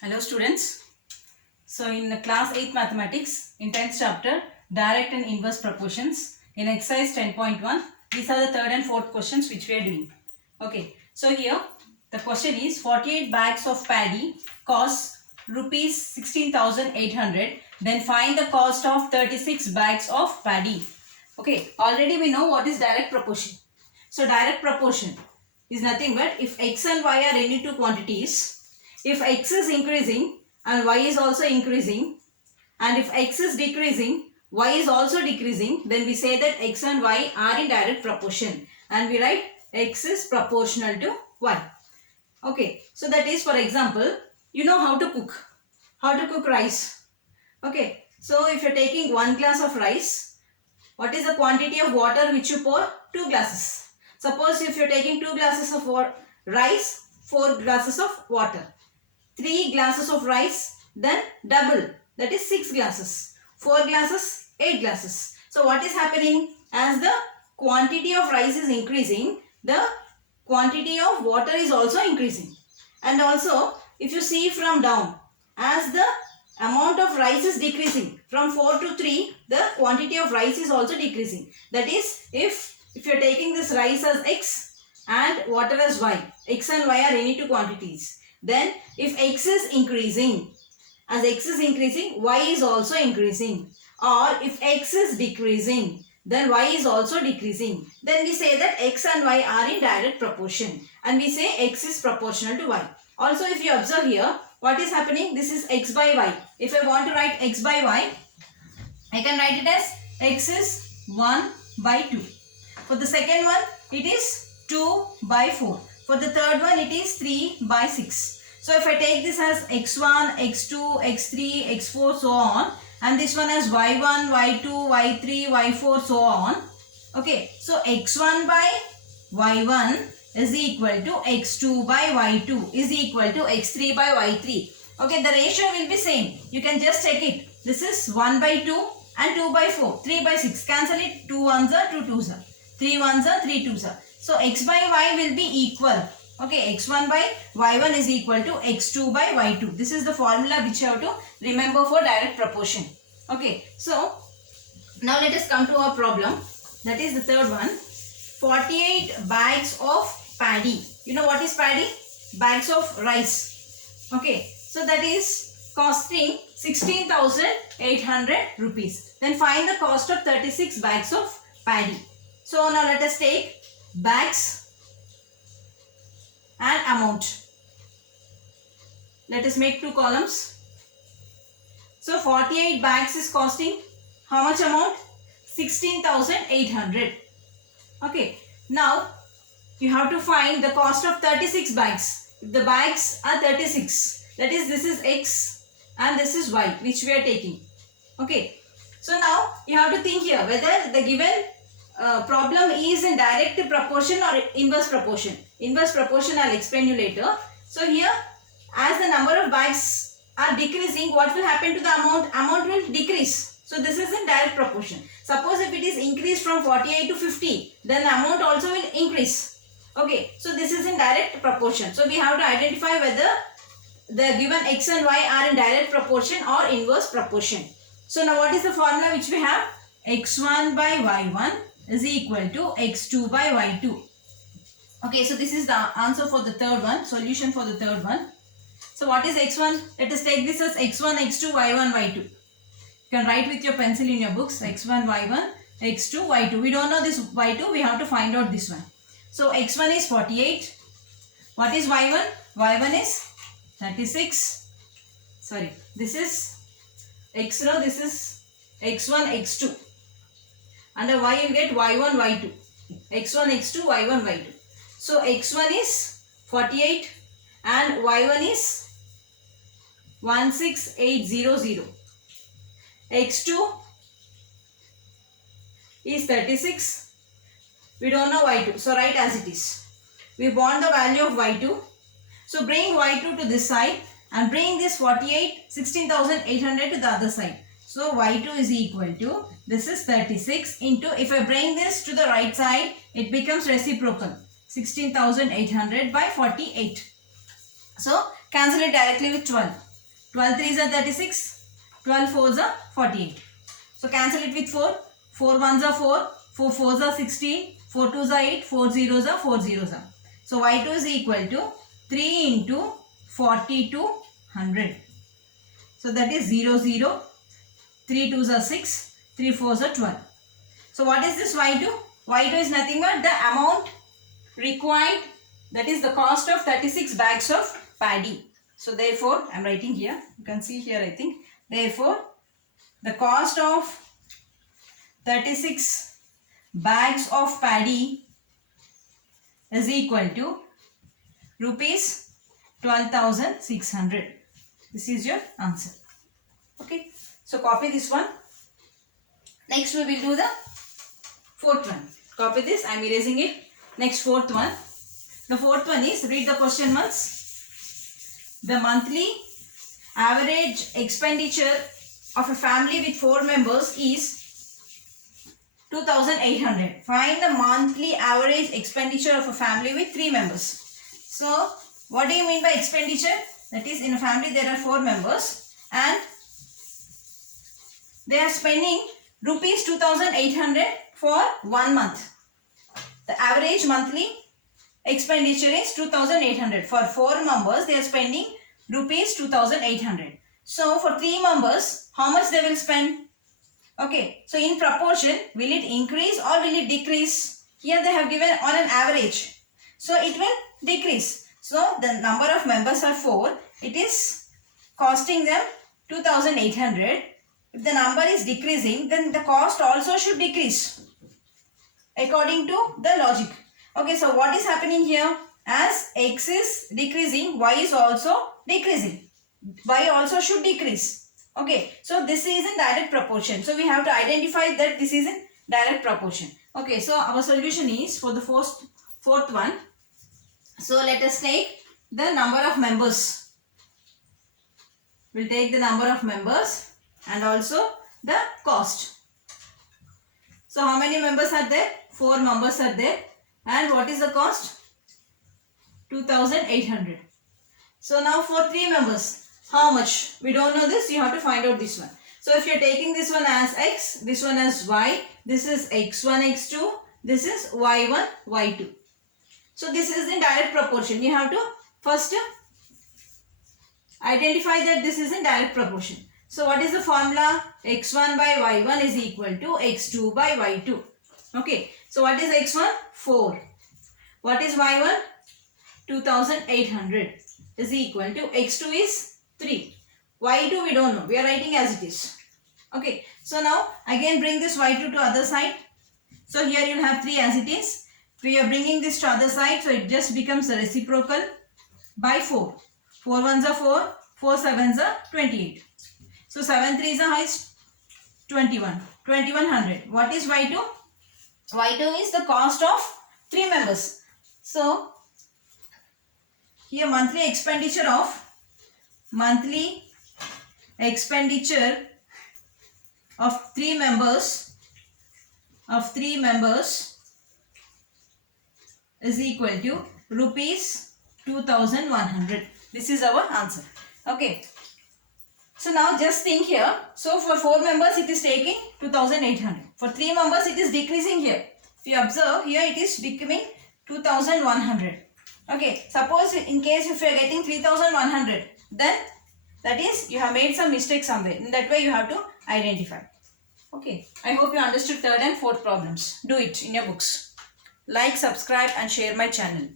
Hello students. So in class 8 mathematics in 10th chapter direct and inverse proportions in exercise 10.1 these are the third and fourth questions which we are doing. Okay. So here the question is 48 bags of paddy cost rupees 16,800, then find the cost of 36 bags of paddy. Okay. Already we know what is direct proportion. So direct proportion is nothing but if x and y are any two quantities, if x is increasing and y is also increasing, and if x is decreasing, y is also decreasing, then we say that x and y are in direct proportion and we write x is proportional to y. Okay, so that is, for example, you know how to cook rice. Okay, so if you are taking 1 glass of rice, what is the quantity of water which you pour? 2 glasses. Suppose if you are taking 2 glasses of rice, 4 glasses of water. 3 glasses of rice, then double, that is 6 glasses. 4 glasses, 8 glasses. So what is happening? As the quantity of rice is increasing, the quantity of water is also increasing. And also, if you see from down, as the amount of rice is decreasing from 4 to 3, the quantity of rice is also decreasing. That is, if you are taking this rice as x and water as y, x and y are any two quantities. Then if x is increasing, as x is increasing, y is also increasing. Or if x is decreasing, then y is also decreasing. Then we say that x and y are in direct proportion. And we say x is proportional to y. Also, if you observe here, what is happening? This is x by y. If I want to write x by y, I can write it as x is 1 by 2. For the second one, it is 2 by 4. For the third one, it is 3 by 6. So if I take this as x1, x2, x3, x4, so on, and this one as y1, y2, y3, y4, so on. Okay, so x1 by y1 is equal to x2 by y2 is equal to x3 by y3. Okay, the ratio will be same. You can just check it. This is 1 by 2 and 2 by 4, 3 by 6. Cancel it. 2 ones are 2 twos are. 3 ones are 3 twos are. So x by y will be equal. Okay, x1 by y1 is equal to x2 by y2. This is the formula which you have to remember for direct proportion. Okay, so now let us come to our problem. That is the third one. 48 bags of paddy. You know what is paddy? Bags of rice. Okay, so that is costing 16,800 rupees. Then find the cost of 36 bags of paddy. So now let us take bags and amount. Let us make two columns. So 48 bags is costing how much amount? 16,800. Okay. Now you have to find the cost of 36 bags. If the bags are 36, that is, this is x and this is y which we are taking. Okay. So now you have to think here whether the given problem is in direct proportion or inverse proportion. Inverse proportion I will explain you later. So here, as the number of bags are decreasing, what will happen to the amount? Amount will decrease. So this is in direct proportion. Suppose if it is increased from 48 to 50, then the amount also will increase. Okay, so this is in direct proportion. So we have to identify whether the given x and y are in direct proportion or inverse proportion. So now what is the formula which we have? x1 by y1 is equal to x2 by y2. Okay, so this is the answer for the third one, solution for the third one. So what is x1? Let us take this as x1, x2, y1, y2. You can write with your pencil in your books, x1, y1, x2, y2. We don't know this y2, we have to find out this one. So x1 is 48. What is y1? y1 is 36. Sorry, this is x0, this is x1, x2. Under y you get y1, y2. x1, x2, y1, y2. So x1 is 48 and y1 is 16800. x2 is 36. We don't know y2. So write as it is. We want the value of y2. So bring y2 to this side and bring this 48, 16,800 to the other side. So y2 is equal to, this is 36 into, if I bring this to the right side, it becomes reciprocal. 16,800 by 48. So cancel it directly with 12. 12 3s are 36. 12 4s are 48. So cancel it with 4. 4 1s are 4. 4 4s are 16. 4 2s are 8. 4 0s are 4 0s are. So y2 is equal to 3 into 40 to 100. So that is 0 0. 3 2s are 6. 3 4s are 12. So what is this y2? Y2 is nothing but the amount required, that is the cost of 36 bags of paddy. So therefore, I am writing here, you can see here I think, therefore the cost of 36 bags of paddy is equal to rupees 12,600. This is your answer. Okay, so copy this one. Next we will do the fourth one. Copy this, I am erasing it. Next, fourth one. The fourth one is, read the question once. The monthly average expenditure of a family with 4 members is 2,800. Find the monthly average expenditure of a family with 3 members. So, what do you mean by expenditure? That is, in a family there are 4 members and they are spending rupees 2,800 for 1 month. The average monthly expenditure is 2,800. For 4 members, they are spending rupees 2,800. So, for 3 members, how much they will spend? Okay, so in proportion, will it increase or will it decrease? Here they have given on an average. So, it will decrease. So, the number of members are 4. It is costing them 2,800. If the number is decreasing, then the cost also should decrease according to the logic. Okay, so what is happening here? As x is decreasing, y is also decreasing. Y also should decrease. Okay, so this is in direct proportion. So we have to identify that this is in direct proportion. Okay, so our solution is for the fourth one. So let us take the number of members. We'll take the number of members and also the cost. So how many members are there? 4 members are there. And what is the cost? 2,800. So now for 3 members, how much? We don't know this. You have to find out this one. So if you are taking this one as x, this one as y, this is x1, x2, this is y1, y2. So this is in direct proportion. You have to first identify that this is in direct proportion. So what is the formula? x1 by y1 is equal to x2 by y2. Okay. So what is x1? 4. What is y1? 2,800 is equal to x2 is 3. y2 we don't know. We are writing as it is. Okay. So now again bring this y2 to other side. So here you will have 3 as it is. We are bringing this to other side. So it just becomes a reciprocal by 4. 4 1s are 4. 4 7s are 28. So 7 3s are highest 21. 2100. What is y2? y2 is the cost of 3 members. So here monthly expenditure of 3 members is equal to rupees 2,100. This is our answer. Okay. So now just think here. So for 4 members it is taking 2,800. For 3 members it is decreasing here. If you observe here it is becoming 2,100. Okay. Suppose in case if you are getting 3,100, then that is you have made some mistake somewhere. In that way you have to identify. Okay. I hope you understood third and fourth problems. Do it in your books. Like, subscribe and share my channel.